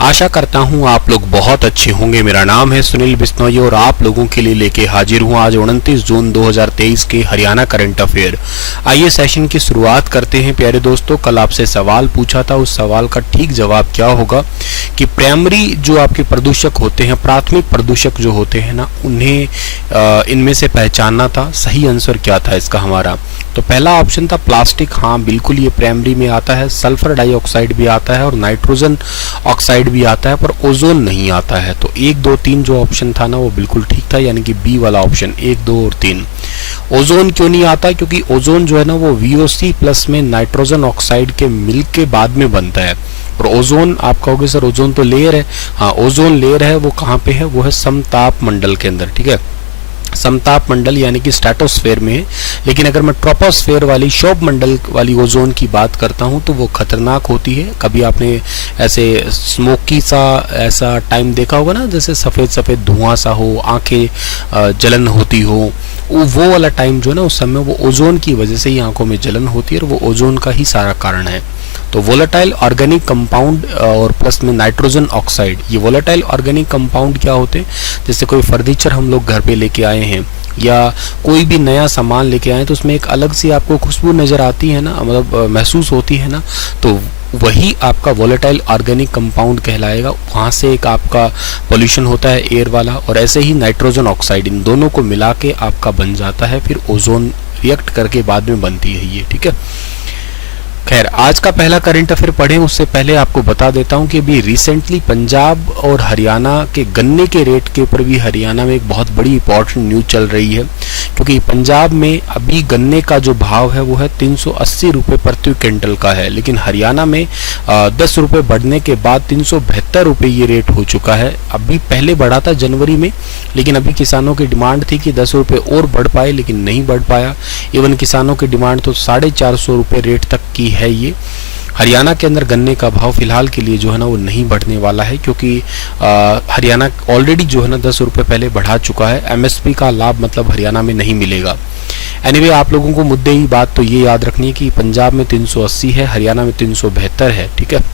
आशा करता हूँ आप लोग बहुत अच्छे होंगे। मेरा नाम है सुनील बिश्नोई और आप लोगों के लिए लेके हाजिर हूँ आज 29 जून 2023 के हरियाणा करंट अफेयर। आइए सेशन की शुरुआत करते हैं। प्यारे दोस्तों, कल आपसे सवाल पूछा था, उस सवाल का ठीक जवाब क्या होगा कि प्राइमरी जो आपके प्रदूषक होते हैं, प्राथमिक प्रदूषक जो होते हैं ना, उन्हें इनमें से पहचानना था। सही आंसर क्या था इसका हमारा? तो पहला ऑप्शन था प्लास्टिक। हाँ बिल्कुल, ये प्राइमरी में आता है। सल्फर डाइऑक्साइड भी आता है और नाइट्रोजन ऑक्साइड भी आता है, पर ओजोन नहीं आता है। तो 1, 2, 3 जो ऑप्शन था ना वो बिल्कुल ठीक था, यानी कि बी वाला ऑप्शन 1, 2 और 3। ओजोन क्यों नहीं आता? क्योंकि ओजोन जो है ना वो VOC प्लस में नाइट्रोजन ऑक्साइड के मिल के बाद में बनता है। और ओजोन, आप कहोगे सर ओजोन तो लेयर है। हाँ, ओजोन लेयर है, वो कहाँ पे है? वो है समताप मंडल के अंदर। ठीक है, समताप मंडल यानी कि स्ट्रेटोस्फेयर में है। लेकिन अगर मैं ट्रोपोस्फेयर वाली, शोभ मंडल वाली ओजोन की बात करता हूं तो वो खतरनाक होती है। कभी आपने ऐसे स्मोकी सा ऐसा टाइम देखा होगा ना, जैसे सफ़ेद सफ़ेद धुआं सा हो, आंखें जलन होती हो, वो वाला टाइम जो है ना, उस समय वो ओजोन की वजह से ही आंखों में जलन होती है और वो ओजोन का ही सारा कारण है। तो वोलेटाइल ऑर्गेनिक कंपाउंड और प्लस में नाइट्रोजन ऑक्साइड, ये वोलेटाइल ऑर्गेनिक कंपाउंड क्या होते हैं? जैसे कोई फर्नीचर हम लोग घर पे लेके आए हैं या कोई भी नया सामान लेके आए हैं तो उसमें एक अलग सी आपको खुशबू नज़र आती है ना, मतलब महसूस होती है ना, तो वही आपका वोलेटाइल ऑर्गेनिक कंपाउंड कहलाएगा। वहाँ से एक आपका पोल्यूशन होता है एयर वाला, और ऐसे ही नाइट्रोजन ऑक्साइड, इन दोनों को मिला के आपका बन जाता है, फिर ओजोन रिएक्ट करके बाद में बनती है ये। ठीक है, खैर आज का पहला करंट अफेयर पढ़ें उससे पहले आपको बता देता हूं कि अभी रिसेंटली पंजाब और हरियाणा के गन्ने के रेट के ऊपर भी हरियाणा में एक बहुत बड़ी इंपॉर्टेंट न्यूज चल रही है। क्योंकि पंजाब में अभी गन्ने का जो भाव है वो है 380 रुपये प्रति क्विंटल का है, लेकिन हरियाणा में 10 रुपये बढ़ने के बाद 372 रुपये ये रेट हो चुका है। अभी पहले बढ़ा था जनवरी में, लेकिन अभी किसानों की डिमांड थी कि 10 रुपये और बढ़ पाए, लेकिन नहीं बढ़ पाया। इवन किसानों की डिमांड तो 450 रुपये रेट तक की है। ये हरियाणा के अंदर गन्ने का भाव फिलहाल के लिए जो है ना वो नहीं बढ़ने वाला है, क्योंकि हरियाणा ऑलरेडी जो है ना 10 रुपये पहले बढ़ा चुका है। MSP का लाभ मतलब हरियाणा में नहीं मिलेगा। एनीवे, आप लोगों को मुद्दे ही बात तो ये याद रखनी है कि पंजाब में 380 है, हरियाणा में 372 है। ठीक है,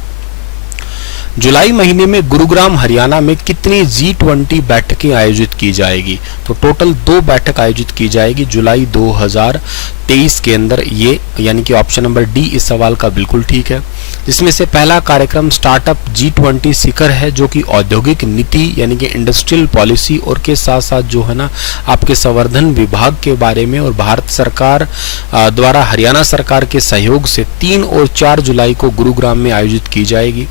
जुलाई महीने में गुरुग्राम हरियाणा में कितनी G20 बैठकें आयोजित की जाएगी? तो टोटल 2 बैठक आयोजित की जाएगी जुलाई 2023 के अंदर, ये यानी कि ऑप्शन नंबर डी इस सवाल का बिल्कुल ठीक है। जिसमें से पहला कार्यक्रम स्टार्टअप G20 शिखर है, जो कि औद्योगिक नीति यानी कि इंडस्ट्रियल पॉलिसी और के साथ साथ जो है ना आपके संवर्धन विभाग के बारे में, और भारत सरकार द्वारा हरियाणा सरकार के सहयोग से 3 और 4 जुलाई को गुरुग्राम में आयोजित की जाएगी।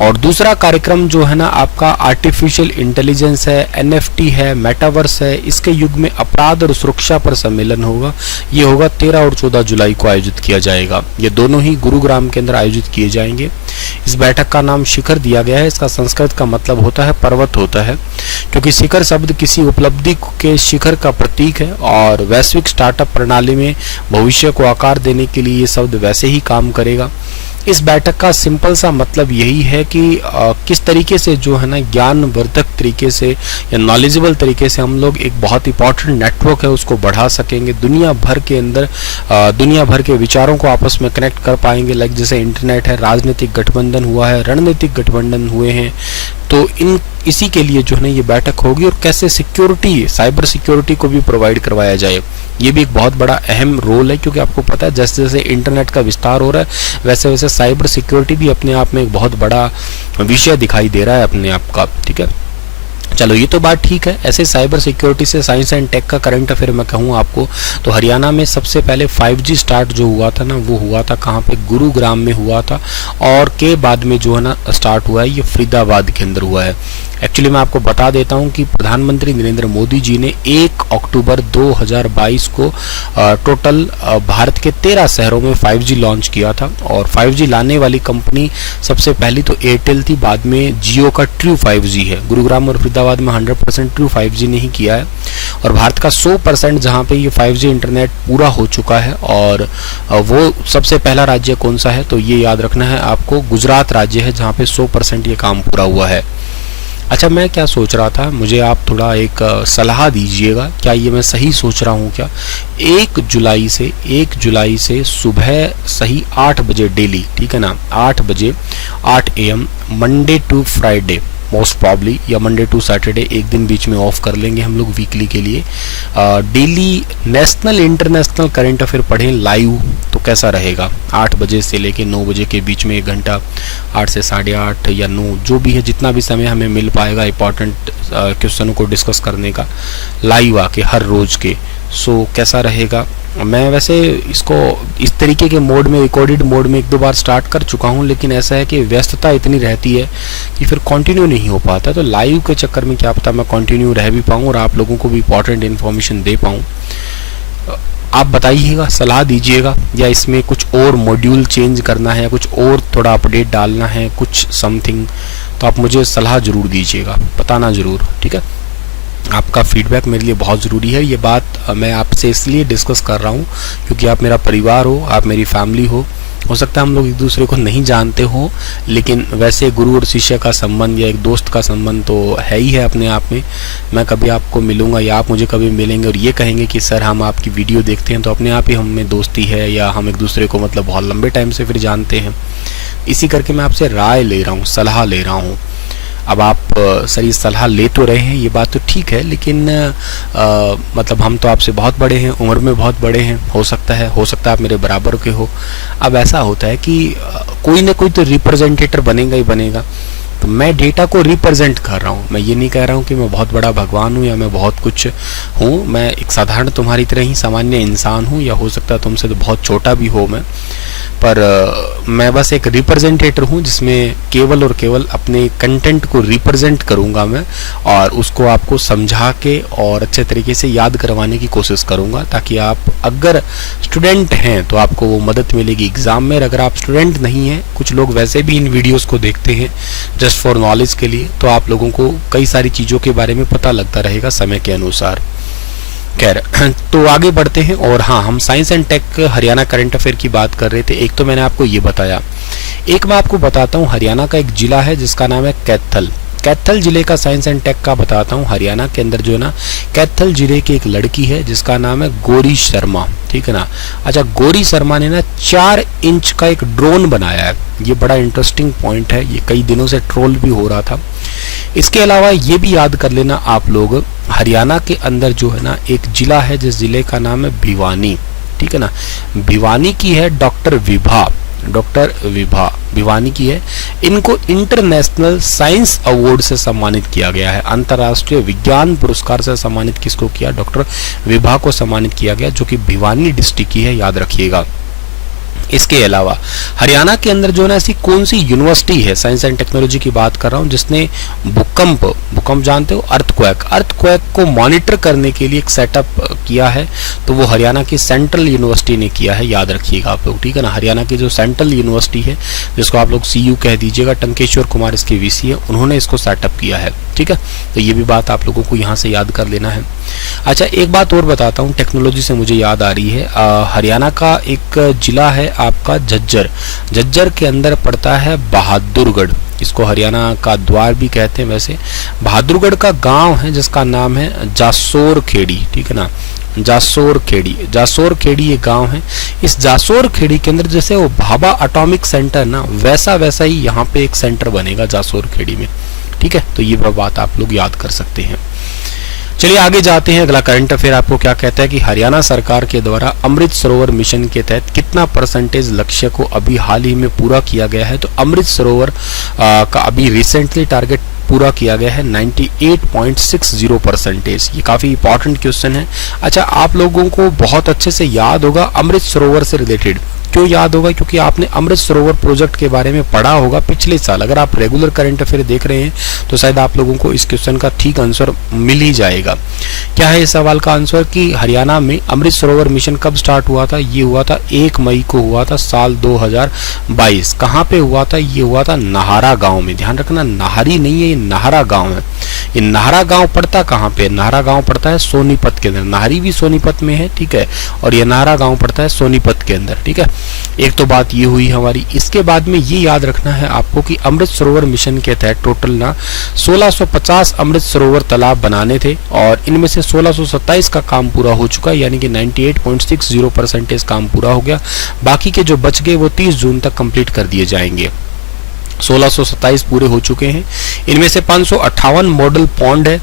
और दूसरा कार्यक्रम जो है ना आपका आर्टिफिशियल इंटेलिजेंस है, NFT है, मेटावर्स है, इसके युग में अपराध और सुरक्षा पर सम्मेलन होगा। ये होगा 13 और 14 जुलाई को आयोजित किया जाएगा। ये दोनों ही गुरुग्राम के अंदर आयोजित किए जाएंगे। इस बैठक का नाम शिखर दिया गया है। इसका संस्कृत का मतलब होता है पर्वत होता है, क्योंकि शिखर शब्द किसी उपलब्धि के शिखर का प्रतीक है, और वैश्विक स्टार्टअप प्रणाली में भविष्य को आकार देने के लिए ये शब्द वैसे ही काम करेगा। इस बैठक का सिंपल सा मतलब यही है कि किस तरीके से जो है ना ज्ञानवर्धक तरीके से या नॉलेजेबल तरीके से हम लोग एक बहुत इंपॉर्टेंट नेटवर्क है उसको बढ़ा सकेंगे। दुनिया भर के अंदर दुनिया भर के विचारों को आपस में कनेक्ट कर पाएंगे। लाइक जैसे इंटरनेट है, राजनीतिक गठबंधन हुआ है, रणनीतिक गठबंधन हुए हैं, तो इसी के लिए जो है ना ये बैठक होगी। और कैसे सिक्योरिटी, साइबर सिक्योरिटी को भी प्रोवाइड करवाया जाए, ये भी एक बहुत बड़ा अहम रोल है। क्योंकि आपको पता है जैसे जैसे इंटरनेट का विस्तार हो रहा है वैसे वैसे साइबर सिक्योरिटी भी अपने आप में एक बहुत बड़ा विषय दिखाई दे रहा है अपने आप का। ठीक है, चलो ये तो बात ठीक है। ऐसे साइबर सिक्योरिटी से साइंस एंड टेक का करंट अफेयर मैं कहूँ आपको, तो हरियाणा में सबसे पहले 5G स्टार्ट जो हुआ था ना वो हुआ था कहाँ पे? गुरुग्राम में हुआ था, और के बाद में जो है ना स्टार्ट हुआ है ये फरीदाबाद के अंदर हुआ है। एक्चुअली मैं आपको बता देता हूं कि प्रधानमंत्री नरेंद्र मोदी जी ने 1 अक्टूबर 2022 को टोटल भारत के 13 शहरों में 5G लॉन्च किया था। और 5G लाने वाली कंपनी सबसे पहली तो एयरटेल थी, बाद में जियो का ट्रू 5G है। गुरुग्राम और फरीदाबाद में 100% ट्रू 5G नहीं किया है। और भारत का 100% जहां पे ये 5G इंटरनेट पूरा हो चुका है, और वो सबसे पहला राज्य कौन सा है? तो ये याद रखना है आपको, गुजरात राज्य है जहाँ पे 100% ये काम पूरा हुआ है। अच्छा, मैं क्या सोच रहा था, मुझे आप थोड़ा एक सलाह दीजिएगा, क्या ये मैं सही सोच रहा हूँ क्या? 1 जुलाई से सुबह सही 8 बजे डेली, ठीक है ना, 8 बजे 8 AM Monday to Friday most probably, या मंडे टू सैटरडे, एक दिन बीच में ऑफ कर लेंगे हम लोग वीकली के लिए। Daily national international current affair पढ़ें लाइव, तो कैसा रहेगा? 8 बजे से लेके 9 बजे के बीच में 1 घंटा, 8 से 8:30 या 9, जो भी है, जितना भी समय हमें मिल पाएगा इंपॉर्टेंट क्वेश्चनों को डिस्कस करने का लाइव आके हर रोज के। सो कैसा रहेगा? मैं वैसे इसको इस तरीके के मोड में, रिकॉर्डेड मोड में 1-2 बार स्टार्ट कर चुका हूं, लेकिन ऐसा है कि व्यस्तता इतनी रहती है कि फिर कंटिन्यू नहीं हो पाता। तो लाइव के चक्कर में क्या पता मैं कंटिन्यू रह भी पाऊं और आप लोगों को भी इंपॉर्टेंट इन्फॉर्मेशन दे पाऊं। आप बताइएगा, सलाह दीजिएगा, या इसमें कुछ और मॉड्यूल चेंज करना है, कुछ और थोड़ा अपडेट डालना है, कुछ समथिंग, तो आप मुझे सलाह ज़रूर दीजिएगा, बताना ज़रूर, ठीक है। आपका फीडबैक मेरे लिए बहुत ज़रूरी है। ये बात मैं आपसे इसलिए डिस्कस कर रहा हूँ क्योंकि आप मेरा परिवार हो, आप मेरी फैमिली हो सकता है हम लोग एक दूसरे को नहीं जानते हो, लेकिन वैसे गुरु और शिष्य का संबंध या एक दोस्त का संबंध तो है ही है अपने आप में। मैं कभी आपको मिलूंगा या आप मुझे कभी मिलेंगे और ये कहेंगे कि सर हम आपकी वीडियो देखते हैं, तो अपने आप ही हम में दोस्ती है, या हम एक दूसरे को मतलब बहुत लंबे टाइम से फिर जानते हैं। इसी करके मैं आपसे राय ले रहा हूँ, सलाह ले रहा हूँ। अब आप सर ये सलाह ले तो रहे हैं, ये बात तो ठीक है, लेकिन मतलब हम तो आपसे बहुत बड़े हैं, उम्र में बहुत बड़े हैं, हो सकता है आप मेरे बराबर के हो। अब ऐसा होता है कि कोई ना कोई तो रिप्रेजेंटेटर बनेगा ही बनेगा, तो मैं डेटा को रिप्रेजेंट कर रहा हूँ। मैं ये नहीं कह रहा हूँ कि मैं बहुत बड़ा भगवान हूँ या मैं बहुत कुछ हूँ। मैं एक साधारण तुम्हारी तरह ही सामान्य इंसान हूँ, या हो सकता है तुमसे तो बहुत छोटा भी हो मैं, पर मैं बस एक रिप्रेजेंटेटर हूँ जिसमें केवल और केवल अपने कंटेंट को रिप्रेजेंट करूँगा मैं, और उसको आपको समझा के और अच्छे तरीके से याद करवाने की कोशिश करूँगा, ताकि आप अगर स्टूडेंट हैं तो आपको वो मदद मिलेगी एग्ज़ाम में। अगर आप स्टूडेंट नहीं हैं, कुछ लोग वैसे भी इन वीडियोज़ को देखते हैं जस्ट फॉर नॉलेज के लिए, तो आप लोगों को कई सारी चीज़ों के बारे में पता लगता रहेगा समय के अनुसार। खैर, तो आगे बढ़ते हैं। और हाँ, हम science and tech Haryana current affair की बात कर रहे थे। एक तो मैंने आपको ये बताया, एक मैं आपको बताता हूँ हरियाणा का एक जिला है जिसका नाम है कैथल। कैथल जिले का साइंस एंड टेक का बताता हूँ। हरियाणा के अंदर जो है ना, कैथल जिले की एक लड़की है जिसका नाम है गौरी शर्मा, ठीक है ना। अच्छा, गौरी शर्मा ने ना 4 इंच का एक ड्रोन बनाया है। ये बड़ा इंटरेस्टिंग पॉइंट है, ये कई दिनों से ट्रोल भी हो रहा था। इसके अलावा ये भी याद कर लेना आप लोग, हरियाणा के अंदर जो है ना एक जिला है, जिस जिले का नाम है भिवानी, ठीक है ना। भिवानी की है डॉक्टर विभा भिवानी की है। इनको इंटरनेशनल साइंस अवार्ड से सम्मानित किया गया है, अंतर्राष्ट्रीय विज्ञान पुरस्कार से सम्मानित किसको किया? डॉक्टर विभा को सम्मानित किया गया, जो कि भिवानी डिस्ट्रिक्ट की है, याद रखिएगा। इसके अलावा हरियाणा के अंदर जो है ना ऐसी कौन सी यूनिवर्सिटी है, साइंस एंड टेक्नोलॉजी की बात कर रहा हूँ, जिसने भूकंप जानते हो, अर्थक्वेक को मॉनिटर करने के लिए एक सेटअप किया है, तो वो हरियाणा की सेंट्रल यूनिवर्सिटी ने किया है, याद रखिएगा आप लोग, ठीक है ना। हरियाणा की जो सेंट्रल यूनिवर्सिटी है, जिसको आप लोग CU कह दीजिएगा, टंकेश्वर कुमार इसके VC है, उन्होंने इसको सेटअप किया है, ठीक है। तो ये भी बात आप लोगों को यहाँ से याद कर लेना है। अच्छा, एक बात और बताता हूँ, टेक्नोलॉजी से मुझे याद आ रही है। हरियाणा का एक जिला है आपका झज्जर के अंदर पड़ता है बहादुरगढ़, इसको हरियाणा का द्वार भी कहते हैं। वैसे बहादुरगढ़ का गांव है जिसका नाम है जासोर खेड़ी, ठीक है ना। जासोर खेड़ी ये गांव है। इस जासोर खेड़ी के अंदर जैसे वो भाभा एटॉमिक सेंटर ना, वैसा ही यहाँ पे एक सेंटर बनेगा जासोर खेड़ी में, ठीक है। तो ये बात आप लोग याद कर सकते हैं। चलिए आगे जाते हैं। अगला करंट अफेयर आपको क्या कहता है कि हरियाणा सरकार के द्वारा अमृत सरोवर मिशन के तहत कितना परसेंटेज लक्ष्य को अभी हाल ही में पूरा किया गया है? तो अमृत सरोवर का अभी रिसेंटली टारगेट पूरा किया गया है 98.60%। ये काफी इंपॉर्टेंट क्वेश्चन है। अच्छा, आप लोगों को बहुत अच्छे से याद होगा अमृत सरोवर से रिलेटेड। क्यों याद होगा? क्योंकि आपने अमृत सरोवर प्रोजेक्ट के बारे में पढ़ा होगा पिछले साल। अगर आप रेगुलर करंट अफेयर देख रहे हैं तो शायद आप लोगों को इस क्वेश्चन का ठीक आंसर मिल ही जाएगा। क्या है इस सवाल का आंसर कि हरियाणा में अमृत सरोवर मिशन कब स्टार्ट हुआ था? ये हुआ था 1 मई को हुआ था साल 2022। कहाँ पे हुआ था? ये हुआ था नाहरा गाँव में। ध्यान रखना, नाहरी नहीं है, ये नाहरा गाँव है। ये नाहरा गाँव पड़ता कहाँ पे? नाहरा गाँव पड़ता है सोनीपत के अंदर। नाहरी भी सोनीपत में है, ठीक है, और ये नाहरा गाँव पड़ता है सोनीपत के अंदर, ठीक है। एक तो बात ये हुई हमारी। इसके बाद में ये याद रखना है आपको कि अमृत सरोवर मिशन के तहत टोटल ना 1650 अमृत सरोवर तालाब बनाने थे और इनमें से 1627 का काम पूरा हो चुका है, यानी कि 98.60% काम पूरा हो गया। बाकी के जो बच गए वो 30 जून तक कंप्लीट कर दिए जाएंगे। 1627 पूरे हो चुके हैं। इनमें से 558 मॉडल पॉन्ड है,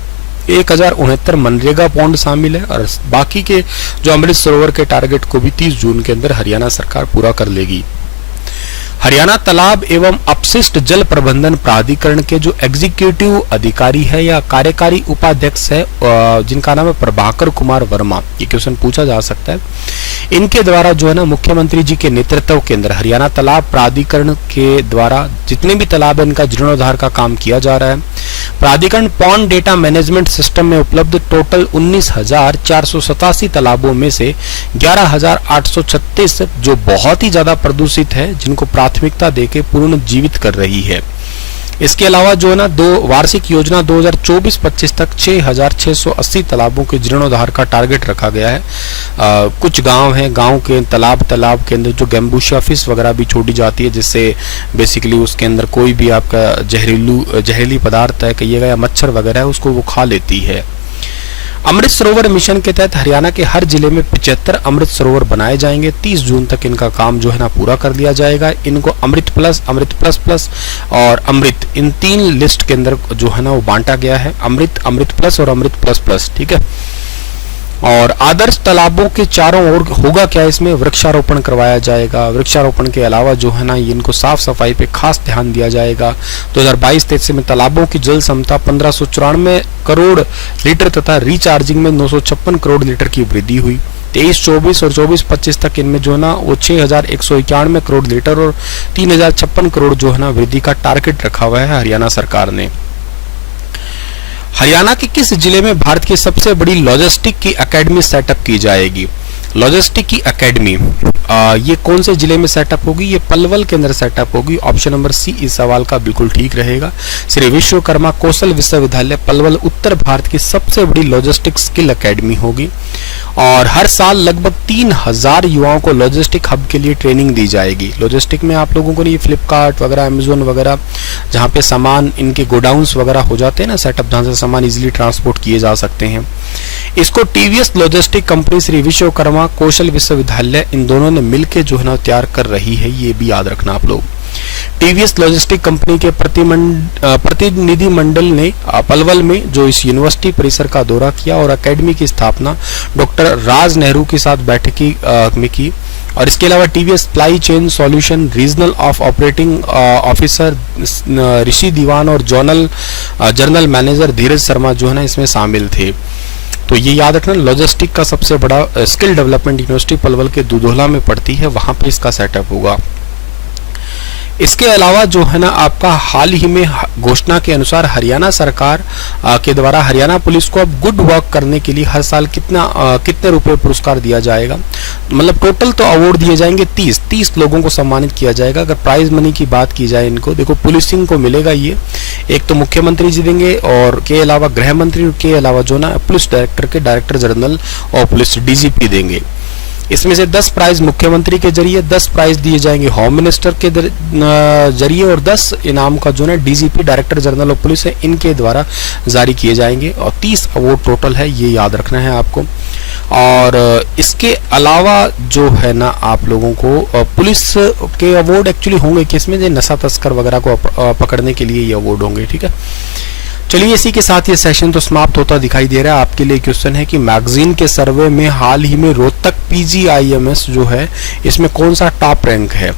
1069 मनरेगा पॉन्ड शामिल है और बाकी के जो अमृत सरोवर के टारगेट को भी 30 जून के अंदर हरियाणा सरकार पूरा कर लेगी। हरियाणा तालाब एवं अपशिष्ट जल प्रबंधन प्राधिकरण के जो एग्जीक्यूटिव अधिकारी है या कार्यकारी उपाध्यक्ष है, जिनका नाम है प्रभाकर कुमार वर्मा, ये क्वेश्चन पूछा जा सकता है। इनके द्वारा जो है ना मुख्यमंत्री जी के नेतृत्व के अंदर हरियाणा तालाब प्राधिकरण के द्वारा जितने भी तालाब है इनका जीर्णोद्धार का काम किया जा रहा है। प्राधिकरण पॉन्ड डेटा मैनेजमेंट सिस्टम में उपलब्ध टोटल 19,487 तालाबों में से 11,836 जो बहुत ही ज्यादा प्रदूषित है, जिनको प्राथमिकता देके पुनर्जीवित कर रही है। इसके अलावा जो है ना वार्षिक योजना 2024-25 तक 6,680 तालाबों के जीर्णोद्धार का टारगेट रखा गया है। कुछ गांव हैं, गांव के तालाब के अंदर जो गैम्बूशिया फिश वगैरह भी छोड़ी जाती है, जिससे बेसिकली उसके अंदर कोई भी आपका जहरीली पदार्थ है कहिएगा या मच्छर वगैरह है उसको वो खा लेती है। अमृत सरोवर मिशन के तहत हरियाणा के हर जिले में 75 अमृत सरोवर बनाए जाएंगे। 30 जून तक इनका काम जो है ना पूरा कर लिया जाएगा। इनको अमृत प्लस प्लस और अमृत इन 3 लिस्ट के अंदर जो है ना वो बांटा गया है, अमृत प्लस और अमृत प्लस प्लस, ठीक है। और आदर्श तालाबों के चारों ओर होगा क्या, इसमें वृक्षारोपण करवाया जाएगा। वृक्षारोपण के अलावा जो है ना इनको साफ सफाई पे खास ध्यान दिया जाएगा। 2022-23 में तालाबों की जल क्षमता 1594 करोड़ लीटर तथा रिचार्जिंग में 956 करोड़ लीटर की वृद्धि हुई। 23-24 और 24-25 तक इनमें जो है ना वो 6,191 करोड़ लीटर और 3,056 करोड़ जो है ना वृद्धि का टारगेट रखा हुआ है हरियाणा सरकार ने। हरियाणा के किस जिले में भारत की सबसे बड़ी लॉजिस्टिक की एकेडमी सेटअप की जाएगी? लॉजिस्टिक की एकेडमी ये कौन से जिले में सेटअप होगी? ये पलवल के अंदर सेटअप होगी। ऑप्शन नंबर सी इस सवाल का बिल्कुल ठीक रहेगा। श्री विश्वकर्मा कौशल विश्वविद्यालय पलवल उत्तर भारत की सबसे बड़ी लॉजिस्टिक स्किल एकेडमी होगी और हर साल लगभग 3,000 युवाओं को लॉजिस्टिक हब के लिए ट्रेनिंग दी जाएगी। लॉजिस्टिक में आप लोगों को ये फ्लिपकार्ट वगैरह, अमेजोन वगैरह, जहाँ पे सामान इनके गोडाउन्स वगैरह हो जाते हैं ना सेटअप, जहाँ से सामान इजीली ट्रांसपोर्ट किए जा सकते हैं। इसको TVS logistic company, Shri Vishwakarma Kaushal Vishwavidyalaya, इन दोनों ने मिलकर जो है ना तैयार कर रही है, ये भी याद रखना आप लोग। टीवीएस लॉजिस्टिक कंपनी के प्रतिनिधि मंडल ने पलवल में जो इस यूनिवर्सिटी परिसर का दौरा किया और एकेडमी की स्थापना डॉक्टर राज नेहरू के साथ बैठक में की। और इसके अलावा TVS supply chain solution regional of operating officer Rishi Diwan और जर्नल मैनेजर धीरज शर्मा जो है ना इसमें शामिल थे। तो ये याद रखना, लॉजिस्टिक का सबसे बड़ा स्किल डेवलपमेंट यूनिवर्सिटी पलवल के दुधोला में पड़ती है, वहां पे इसका सेटअप होगा। इसके अलावा जो है ना आपका हाल ही में घोषणा के अनुसार हरियाणा सरकार के द्वारा हरियाणा पुलिस को अब गुड वर्क करने के लिए हर साल कितने रुपए पुरस्कार दिया जाएगा? मतलब टोटल तो अवार्ड दिए जाएंगे 30 लोगों को सम्मानित किया जाएगा। अगर प्राइज मनी की बात की जाए, इनको देखो पुलिसिंग को मिलेगा ये, एक तो मुख्यमंत्री जी देंगे और के अलावा गृह मंत्री के अलावा जो ना पुलिस डायरेक्टर जनरल और पुलिस डीजीपी देंगे। इसमें से 10 प्राइज मुख्यमंत्री के जरिए, 10 प्राइज दिए जाएंगे होम मिनिस्टर के जरिए और 10 इनाम का जो है DGP director general of police है इनके द्वारा जारी किए जाएंगे और 30 अवार्ड टोटल है, ये याद रखना है आपको। और इसके अलावा जो है ना आप लोगों को पुलिस के अवार्ड एक्चुअली होंगे किसमें, नशा तस्कर वगैरह को पकड़ने के लिए ये अवार्ड होंगे, ठीक है। चलिए इसी के साथ ये सेशन तो समाप्त होता दिखाई दे रहा है। आपके लिए क्वेश्चन है कि मैगजीन के सर्वे में हाल ही में रोहतक पीजीआईएमएस जो है इसमें कौन सा टॉप रैंक है,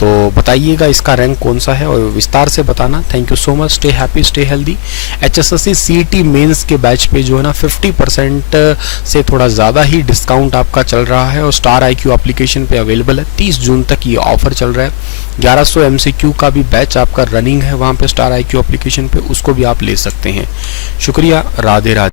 तो बताइएगा इसका रैंक कौन सा है और विस्तार से बताना। Thank you so much, stay happy, stay healthy. HSSC CET mains के बैच पे जो है ना 50% से थोड़ा ज़्यादा ही डिस्काउंट आपका चल रहा है और स्टार IQ एप्लीकेशन पे अवेलेबल है। 30 जून तक ये ऑफर चल रहा है। 1100 MCQ का भी बैच आपका रनिंग है वहाँ पे स्टार IQ एप्लीकेशन पे, उसको भी आप ले सकते हैं। शुक्रिया, राधे राधे।